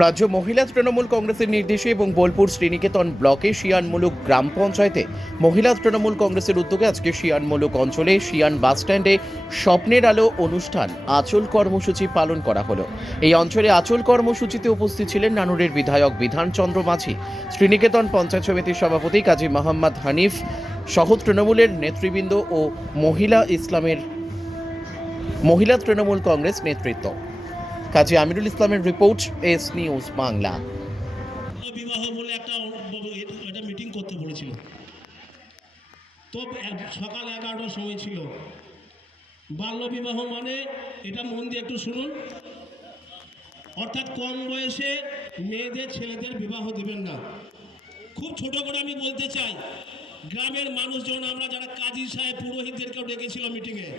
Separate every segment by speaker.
Speaker 1: রাজ্য মহিলা তৃণমূল কংগ্রেসের নির্দেশে এবং বোলপুর শ্রীনিকেতন ব্লকে শিয়ানমূলক গ্রাম পঞ্চায়েতে মহিলা তৃণমূল কংগ্রেসের উদ্যোগে আজকে শিয়ানমূলক অঞ্চলে শিয়ান বাসস্ট্যান্ডে স্বপ্নের আলো অনুষ্ঠান আচল কর্মসূচি পালন করা হলো। এই অঞ্চলে আচল কর্মসূচিতে উপস্থিত ছিলেন নানুরের বিধায়ক বিধানচন্দ্র মাঝি, শ্রীনিকেতন পঞ্চায়েত সমিতির সভাপতি কাজী মোহাম্মদ হানিফ সহ তৃণমূলের নেতৃবৃন্দ ও মহিলা ইসলামের মহিলা তৃণমূল কংগ্রেস নেতৃত্ব। কাজী আমিরুল ইসলামের রিপোর্ট এস নিউজ বাংলা।
Speaker 2: বিবাহ বলে একটা একটা মিটিং করতে বলেছিল। তো সকাল এগারোটার সময় ছিল। বাল্য বিবাহ মানে এটা মন দিয়ে একটু শুনুন। অর্থাৎ কম বয়সে মেয়েদের ছেলেদের বিবাহ দেবেন না। খুব ছোট করে আমি বলতে চাই, গ্রামের মানুষজন, আমরা যারা কাজী সাহেব, পুরোহিতদেরকেও ডেকেছিল মিটিংয়ে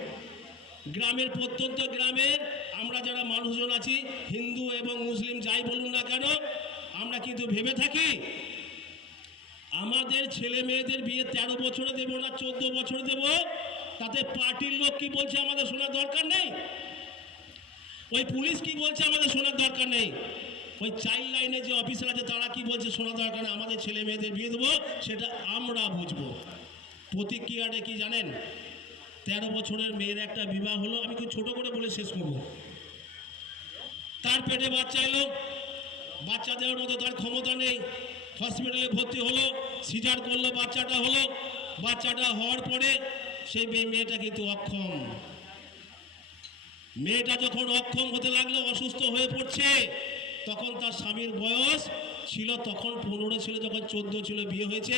Speaker 2: গ্রামের প্রত্যন্ত গ্রামের আমরা যারা মানুষজন আছি, হিন্দু এবং মুসলিম যাই বলুন না কেন, আমরা কিন্তু ভেবে থাকি আমাদের ছেলে মেয়েদের বিয়ে তেরো বছরে দেব না, চোদ্দ বছরে দেব, তাতে পার্টির লোক কি বলছে আমাদের শোনার দরকার নেই? ওই পুলিশ কি বলছে আমাদের শোনার দরকার নেই? ওই চাইল্ড লাইনে যে অফিসার আছে, তারা কি বলছে শোনার দরকার নেই? আমাদের ছেলে মেয়েদের বিয়ে দেবো, সেটা আমরা বুঝব। প্রতিক্রিয়াটা কি জানেন? তেরো বছরের মেয়ের একটা বিবাহ হলো, আমি খুব ছোট করে বলে শেষ করব। তার পেটে বাচ্চা এলো, বাচ্চা দেওয়ার মতো তার ক্ষমতা নেই। হসপিটালে ভর্তি হলো, সিজার করল, বাচ্চাটা হলো। বাচ্চাটা হওয়ার পরে সেই মেয়ে- মেয়েটা কিন্তু অক্ষম। মেয়েটা যখন অক্ষম হতে লাগল, অসুস্থ হয়ে পড়ছে, তখন তার স্বামীর বয়স ছিল তখন পনেরো ছিল, যখন চোদ্দ ছিল, বিয়ে হয়েছে,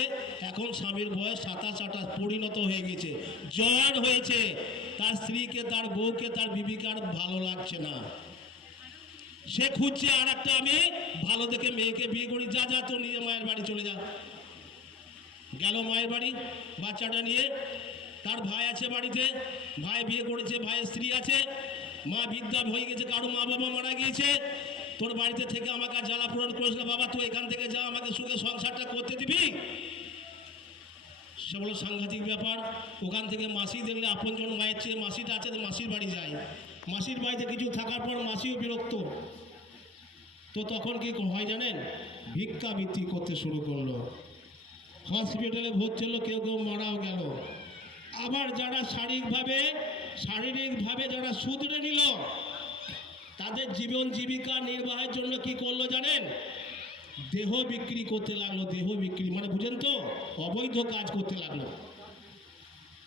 Speaker 2: এখন স্বামীর বয়স সাতাশ, আঠাশ, পরিণত হয়ে গেছে। জ্বর হয়েছে। তার স্ত্রীকে, তার বউকে, তার বিবিকে আর ভালো লাগছে না। সে খুঁজছে আর একটা আমি ভালো দেখে মেয়েকে বিয়ে করি, যা যা তো নিজে মায়ের বাড়ি চলে যা। গেল মায়ের বাড়ি, বাচ্চাটা নিয়ে, তার ভাই আছে বাড়িতে, ভাই বিয়ে করেছে, ভাইয়ের স্ত্রী আছে। মা বিদ্যা হয়ে গেছে, কারও মা বাবা মারা গিয়েছে। তোর বাড়িতে থেকে আমাকে জ্বালা পূরণ করেছিল বাবা, তুই এখান থেকে যা, আমাকে সুখে সংসারটা করতে দিবি। সে বলো, সাংঘাতিক ব্যাপার। ওখান থেকে মাসি দেখলে আপনজন মায়ের চেয়ে মাসিটা আছে, তো মাসির বাড়ি যায়। মাসির বাড়িতে কিছু থাকার পর মাসিও বিরক্ত। তো তখন কি হয় জানেন? ভিক্ষা ভিক্ষাবৃত্তি করতে শুরু করল। হসপিটালে ভর্তি হলো, কেউ কেউ মারাও গেল। আবার যারা শারীরিকভাবে শারীরিকভাবে যারা সুদরে নিল তাদের জীবন জীবিকা নির্বাহের জন্য কি করল জানেন? দেহ বিক্রি করতে লাগল, দেহ বিক্রি। মানে বুঝেন তো, অবৈধ কাজ করতে লাগল।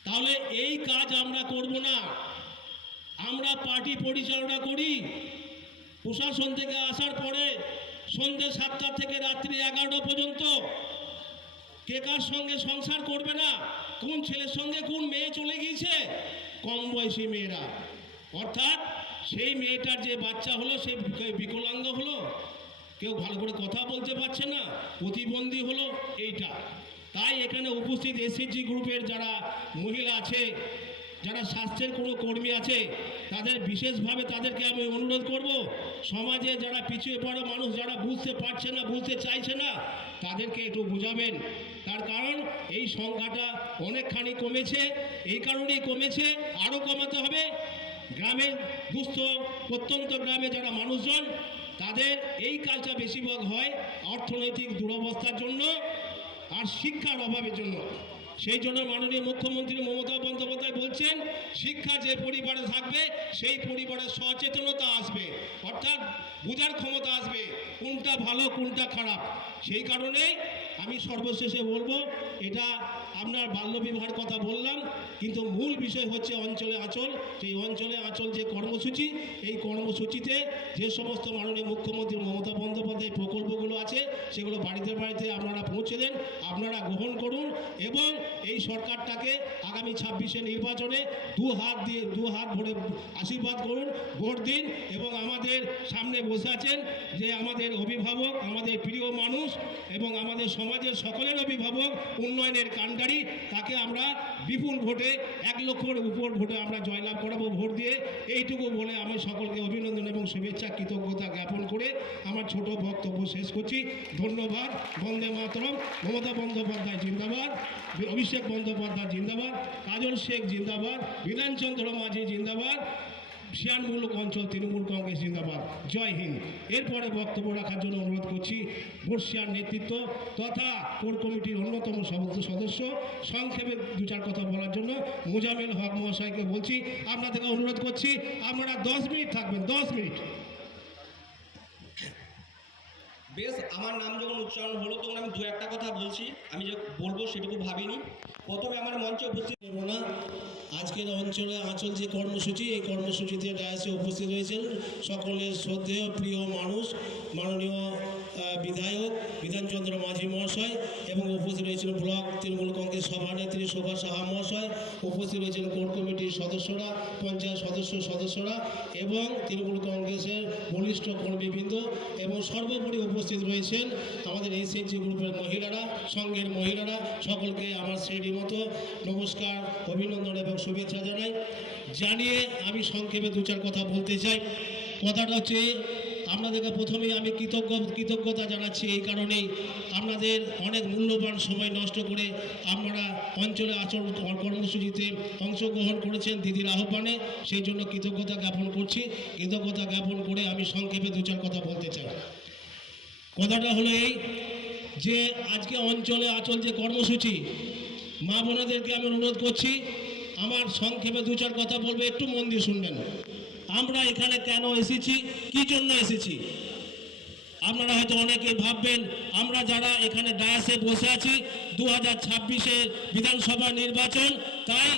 Speaker 2: তাহলে এই কাজ আমরা করব না। আমরা পার্টি পরিচালনা করি। প্রশাসন থেকে আসার পরে সন্ধ্যে সাতটা থেকে রাত্রি এগারোটা পর্যন্ত কে কার সঙ্গে সংসার করবে না? কোন ছেলের সঙ্গে কোন মেয়ে চলে গিয়েছে? কম বয়সী মেয়েরা। অর্থাৎ সেই মেয়েটার যে বাচ্চা হলো, সে বিকলাঙ্গ হলো, কেউ ভালো করে কথা বলতে পারছে না, প্রতিবন্ধী হলো এইটা। তাই এখানে উপস্থিত এসএসজি গ্রুপের যারা মহিলা আছে, যারা স্বাস্থ্যের কোনো কর্মী আছে, তাদের বিশেষভাবে তাদেরকে আমি অনুরোধ করব, সমাজে যারা পিছিয়ে পড়া মানুষ, যারা বুঝতে পারছে না, বুঝতে চাইছে না, তাদেরকে একটু বুঝাবেন। তার কারণ, এই সংখ্যাটা অনেকখানি কমেছে, এই কারণেই কমেছে, আরও কমাতে হবে। গ্রামের দুস্থ, প্রত্যন্ত গ্রামে যারা মানুষজন, তাদের এই কাজটা বেশিরভাগ হয় অর্থনৈতিক দুরবস্থার জন্য আর শিক্ষার অভাবের জন্য। সেই জন্য মাননীয় মুখ্যমন্ত্রী মমতা বন্দ্যোপাধ্যায় বলছেন, শিক্ষা যে পরিবারে থাকবে, সেই পরিবারের সচেতনতা আসবে। অর্থাৎ বোঝার ক্ষমতা আসবে, কোনটা ভালো, কোনটা খারাপ। সেই কারণে আমি সর্বশেষে বলব, এটা আপনার বাল্যবিবাহের কথা বললাম, কিন্তু মূল বিষয় হচ্ছে অঞ্চলে আঁচল। সেই অঞ্চলে আঁচল যে কর্মসূচি, এই কর্মসূচিতে যে সমস্ত মাননীয় মুখ্যমন্ত্রী মমতা বন্দ্যোপাধ্যায় প্রকল্পগুলো আছে, সেগুলো বাড়িতে বাড়িতে আপনারা পৌঁছে দেন, আপনারা গ্রহণ করুন এবং এই সরকারটাকে আগামী ছাব্বিশে নির্বাচনে দু হাত দিয়ে, দু হাত ভরে আশীর্বাদ করুন, ভোট দিন এবং আমাদের সামনে বসে আছেন যে আমাদের অভিভাবক, আমাদের প্রিয় মানুষ এবং আমাদের সমাজের সকলের অভিভাবক উন্নয়নের কাণ্ডারি তাকে আমরা বিপুল ভোটে, এক লক্ষের উপর ভোটে আমরা জয়লাভ করাবো ভোট দিয়ে। এইটুকু বলে আমি সকলকে অভিনন্দন এবং শুভেচ্ছা, কৃতজ্ঞতা জ্ঞাপন করে আমার ছোট বক্তব্য শেষ করছি। ধন্যবাদ, বন্দে মাতরম। মমতা বন্দ্যোপাধ্যায় জিন্দাবাদ, অভিষেক বন্দ্যোপাধ্যায় জিন্দাবাদ, কাজল শেখ জিন্দাবাদ, বিধানচন্দ্র মাঝি জিন্দাবাদ। শিয়ানমূলক অঞ্চল, তৃণমূল কংগ্রেস জিন্দাবাদ। জয় হিন্দ। এরপরে বক্তব্য রাখার জন্য অনুরোধ করছি, বর্ষিয়ার নেতৃত্ব তথা কোর কমিটির অন্যতম সদস্য, সংক্ষেপে দু চার কথা বলার জন্য মুজামিল হক মহাশয়কে বলছি, আপনাদেরকে অনুরোধ করছি, আপনারা দশ মিনিট থাকবেন, দশ মিনিট।
Speaker 3: বেশ, আমার নাম যখন উচ্চারণ হলো, তখন আমি দু একটা কথা বলছি। আমি যে বলব সেটুকু ভাবিনি। প্রথমে আমার মঞ্চে উপস্থিত
Speaker 2: হব না আজকের অঞ্চলে আঁচল যে কর্মসূচি, এই কর্মসূচিতে ডায়াসে উপস্থিত হয়েছেন সকলের শ্রদ্ধেয়, প্রিয় মানুষ, মাননীয় বিধায়ক বিধানচন্দ্র মাঝি মহাশয় এবং উপস্থিত রয়েছেন ব্লক তৃণমূল কংগ্রেস সভানেত্রী শোভা সাহা মহাশয়, উপস্থিত রয়েছেন কোর কমিটির সদস্যরা, পঞ্চায়েত সদস্য সদস্যরা এবং তৃণমূল কংগ্রেসের বলিষ্ঠ কর্মীবৃন্দ এবং সর্বোপরি উপস্থিত রয়েছেন আমাদের এসএনজি গ্রুপের মহিলারা, সংঘের মহিলারা, সকলকে আমার শ্রেণি মতো নমস্কার, অভিনন্দন এবং শুভেচ্ছা জানাই। জানিয়ে আমি সংক্ষেপে দু চার কথা বলতে চাই। কথাটা হচ্ছে আপনাদেরকে প্রথমেই আমি কৃতজ্ঞ, কৃতজ্ঞতা জানাচ্ছি এই কারণেই আপনাদের অনেক মূল্যবান সময় নষ্ট করে আপনারা অঞ্চলে আচরণ, কর্মসূচিতে অংশগ্রহণ করেছেন দিদির আহ্বানে। সেই জন্য কৃতজ্ঞতা জ্ঞাপন করছি। কৃতজ্ঞতা জ্ঞাপন করে আমি সংক্ষেপে দু চার কথা বলতে চাই। কথাটা হলো এই যে আজকে অঞ্চলে আচল যে কর্মসূচি, মা বোনেদেরকে আমি অনুরোধ করছি, আমার সংক্ষেপে দু চার কথা বলব, একটু মন দিয়ে শুনবেন। আমরা এখানে কেন এসেছি? কি জন্য এসেছি? আপনারা হয়তো অনেকেই ভাববেন, আমরা যারা এখানে ডায়াসে বসে আছি দু হাজার বিধানসভা নির্বাচন, তাই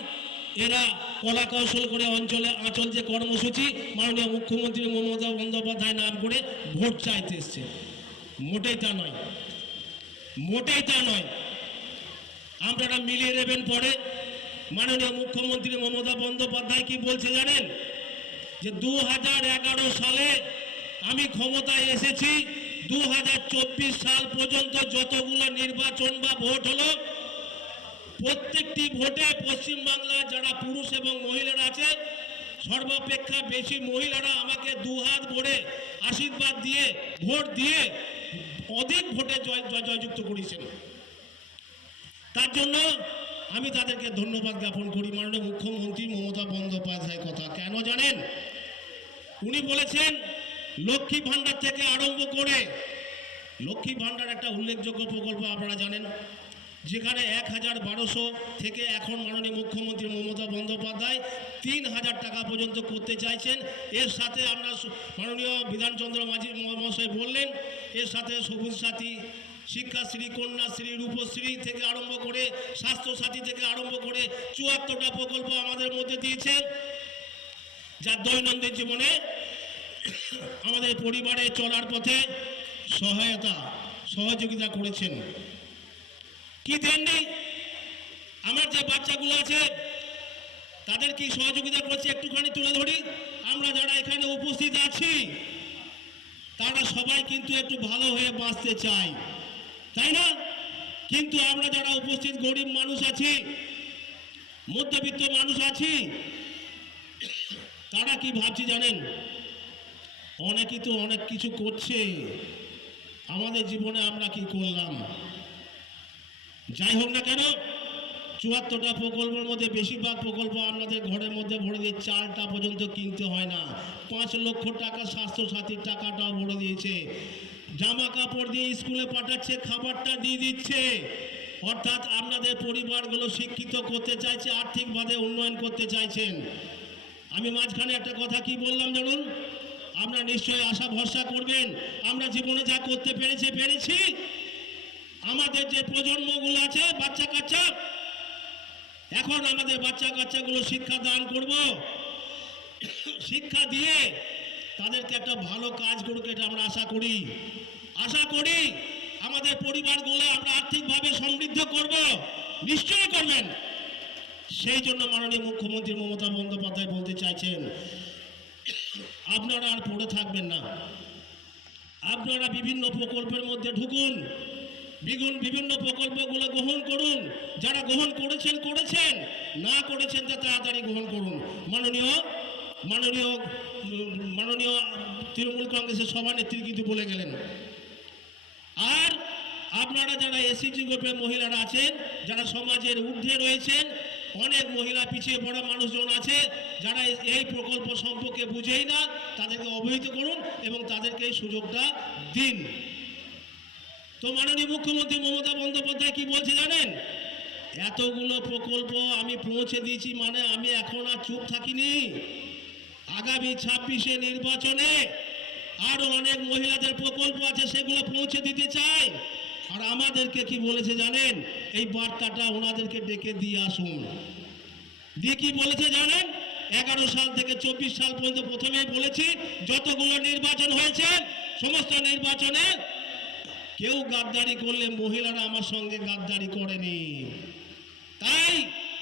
Speaker 2: এরা কলা কৌশল করে অঞ্চলে আঁচল যে কর্মসূচি, মাননীয় মুখ্যমন্ত্রী মমতা বন্দ্যোপাধ্যায় নাম করে ভোট চাইতে এসছে। মোটেই তা নয়। মোটেই তা নয়। আপনারা মিলিয়ে নেবেন পরে। মাননীয় মুখ্যমন্ত্রী মমতা বন্দ্যোপাধ্যায় কি বলছে জানেন? যে দু হাজার এগারো সালে আমি ক্ষমতায় এসেছি দু হাজার চব্বিশ সাল পর্যন্ত যতগুলো নির্বাচন বা ভোট হলো, প্রত্যেকটি ভোটে পশ্চিমবাংলার যারা পুরুষ এবং মহিলারা আছে, সর্বাপেক্ষা বেশি মহিলারা আমাকে দু হাত ভরে আশীর্বাদ দিয়ে, ভোট দিয়ে অধিক ভোটে জয় জয়- জয়যুক্ত করেছেন। তার জন্য আমি তাদেরকে ধন্যবাদ জ্ঞাপন করি। মাননীয় মুখ্যমন্ত্রী মমতা বন্দ্যোপাধ্যায়ের কথা। কেন জানেন? উনি বলেছেন, লক্ষ্মী ভাণ্ডার থেকে আরম্ভ করে লক্ষ্মী ভাণ্ডার একটা উল্লেখযোগ্য প্রকল্প আপনারা জানেন, যেখানে এক হাজার বারোশো থেকে এখন মাননীয় মুখ্যমন্ত্রী মমতা বন্দ্যোপাধ্যায় তিন হাজার টাকা পর্যন্ত করতে চাইছেন। এর সাথে আমরা মাননীয় বিধানচন্দ্র মাঝি মহাশয় বললেন, এর সাথে সবুজ সাথী শিক্ষাশ্রী কন্যাশ্রী রূপশ্রী থেকে আরম্ভ করে স্বাস্থ্যসাথী থেকে আরম্ভ করে চুয়াত্তরটা প্রকল্প আমাদের মধ্যে দিয়েছে যা দৈনন্দিন জীবনে আমাদের পরিবারে চলার পথে সহায়তা, সহযোগিতা করেছেন। কি দেননি? আমার যে বাচ্চাগুলো আছে, তাদের কি সহযোগিতা করছে একটুখানি তুলে ধরি? আমরা যারা এখানে উপস্থিত আছি, তারা সবাই কিন্তু একটু ভালো হয়ে বাঁচতে চায়। তাই না? কিন্তু আমরা যারা উপস্থিত গরিব মানুষ আছি, মধ্যবিত্ত মানুষ আছি, তারা কি ভাবছি জানেন? অনেকেই তো অনেক কিছু করছে। আমাদের জীবনে আমরা কি করলাম? যাই হোক না কেন, চুয়াত্তরটা প্রকল্পের মধ্যে বেশিরভাগ প্রকল্প আপনাদের ঘরের মধ্যে ভরে দিয়ে চালটা পর্যন্ত কিনতে হয় না। পাঁচ লক্ষ টাকা স্বাস্থ্যসাথীর টাকাটাও ভরে দিয়েছে। জামা কাপড় দিয়ে স্কুলে পাঠাচ্ছে, খাবারটা দিয়ে দিচ্ছে। অর্থাৎ আপনাদের পরিবারগুলো শিক্ষিত করতে চাইছে, আর্থিকভাবে উন্নয়ন করতে চাইছেন। আমি মাঝখানে একটা কথা কি বললাম জানুন? আপনারা নিশ্চয়ই আশা ভরসা করবেন। আমরা জীবনে যা করতে পেরেছি পেরেছি। আমাদের যে প্রজন্মগুলো আছে, বাচ্চা কাচ্চা, এখন আমাদের বাচ্চা কাচ্চাগুলো শিক্ষা দান করব। শিক্ষা দিয়ে তাদেরকে একটা ভালো কাজ করুক এটা আমরা আশা করি। আশা করি আমাদের পরিবারগুলো আমরা আর্থিকভাবে সমৃদ্ধ করব, নিশ্চয়ই করবেন। সেই জন্য মাননীয় মুখ্যমন্ত্রী মমতা বন্দ্যোপাধ্যায় বলতে চাইছেন, আপনারা আর পড়ে থাকবেন না। আপনারা বিভিন্ন প্রকল্পের মধ্যে ঢুকুন, বিগুন বিভিন্ন প্রকল্পগুলো গ্রহণ করুন। যারা গ্রহণ করেছেন করেছেন। না করেছেন তা তাড়াতাড়ি গ্রহণ করুন। মাননীয় মাননীয় মাননীয় তৃণমূল কংগ্রেসের সভানেত্রী কিন্তু বলে গেলেন। আর আপনারা যারা এসিজি গ্রুপের মহিলারা আছেন, যারা সমাজের ঊর্ধ্বে রয়েছেন, অনেক মহিলা পিছিয়ে পড়া মানুষজন আছে, যারা এই প্রকল্প সম্পর্কে বুঝেই না, তাদেরকে অবহিত করুন এবং তাদেরকে এই সুযোগটা দিন। তো মাননীয় মুখ্যমন্ত্রী মমতা বন্দ্যোপাধ্যায় কি বলছে জানেন? এতগুলো প্রকল্প আমি পৌঁছে দিয়েছি মানে আমি এখন আর চুপ থাকিনি। আগামী ছাব্বিশে নির্বাচনে আরও অনেক মহিলাদের প্রকল্প আছে, সেগুলো পৌঁছে দিতে চাই। আর আমাদেরকে কি বলেছে জানেন? এই বার্তাটা ওনাদেরকে ডেকে দিয়ে আসুন। দিয়ে কি বলেছে জানেন? এগারো সাল থেকে চব্বিশ সাল পর্যন্ত প্রথমেই বলেছি, যতগুলো নির্বাচন হয়েছে, সমস্ত নির্বাচনে কেউ গাদ্দারি করলে মহিলারা আমার সঙ্গে গাদ্দারি করেনি। তাই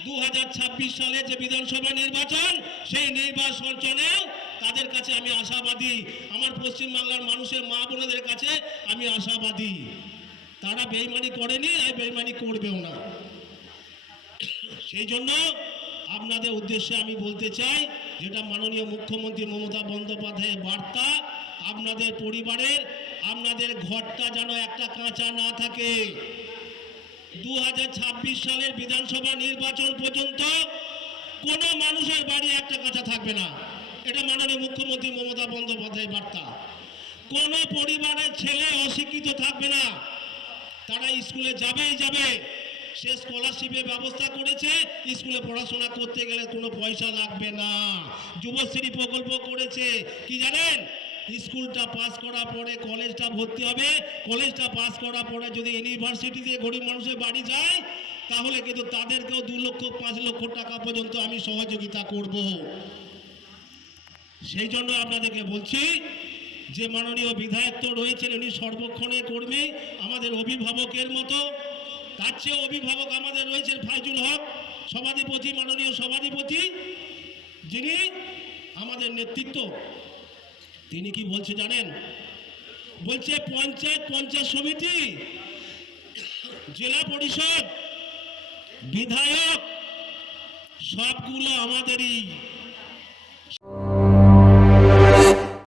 Speaker 2: দু হাজার ছাব্বিশ সালে যে বিধানসভা নির্বাচন, সেই নির্বাচনেও তাদের কাছে আমি আশাবাদী। আমার পশ্চিমবাংলার মানুষের মা বোনেদের কাছে আমি আশাবাদী। তারা বেইমানি করেনি, আর বেইমানি করবেও না। সেই জন্য আপনাদের উদ্দেশ্যে আমি বলতে চাই, যেটা মাননীয় মুখ্যমন্ত্রী মমতা বন্দ্যোপাধ্যায়ের বার্তা, আপনাদের পরিবারের, আপনাদের ঘরটা যেন একটা কাঁচা না থাকে। দু হাজার ছাব্বিশ সালের বিধানসভা নির্বাচন পর্যন্ত কোনো মানুষের বাড়ি একটা কাঁচা থাকবে না। এটা মাননীয় মুখ্যমন্ত্রী মমতা বন্দ্যোপাধ্যায়ের বার্তা। কোনো পরিবারের ছেলে অশিক্ষিত থাকবে না। তারা স্কুলে যাবেই যাবে। সে স্কলারশিপের ব্যবস্থা করেছে। স্কুলে পড়াশোনা করতে গেলে কোনো পয়সা লাগবে না। যুবশ্রী প্রকল্প করেছে। কি জানেন? স্কুলটা পাস করার পরে কলেজটা ভর্তি হবে। কলেজটা পাস করার পরে যদি ইউনিভার্সিটিতে গরিব মানুষের বাড়ি যায়, তাহলে কিন্তু তাদেরকেও দু লক্ষ, পাঁচ লক্ষ টাকা পর্যন্ত আমি সহযোগিতা করব। সেই জন্য আপনাদেরকে বলছি, যে মাননীয় বিধায়ক তো রয়েছেন, উনি সর্বক্ষণের কর্মী, আমাদের অভিভাবকের মতো। তার চেয়ে অভিভাবক আমাদের রয়েছেন ফাইজুল হক, সভাধিপতি, মাননীয় সভাধিপতি। যিনি আমাদের নেতৃত্ব তিনি কি বলছে জানেন? বলছে পঞ্চায়েত পঞ্চায়েত সমিতি জেলা পরিষদ বিধায়ক সবগুলো আমাদেরই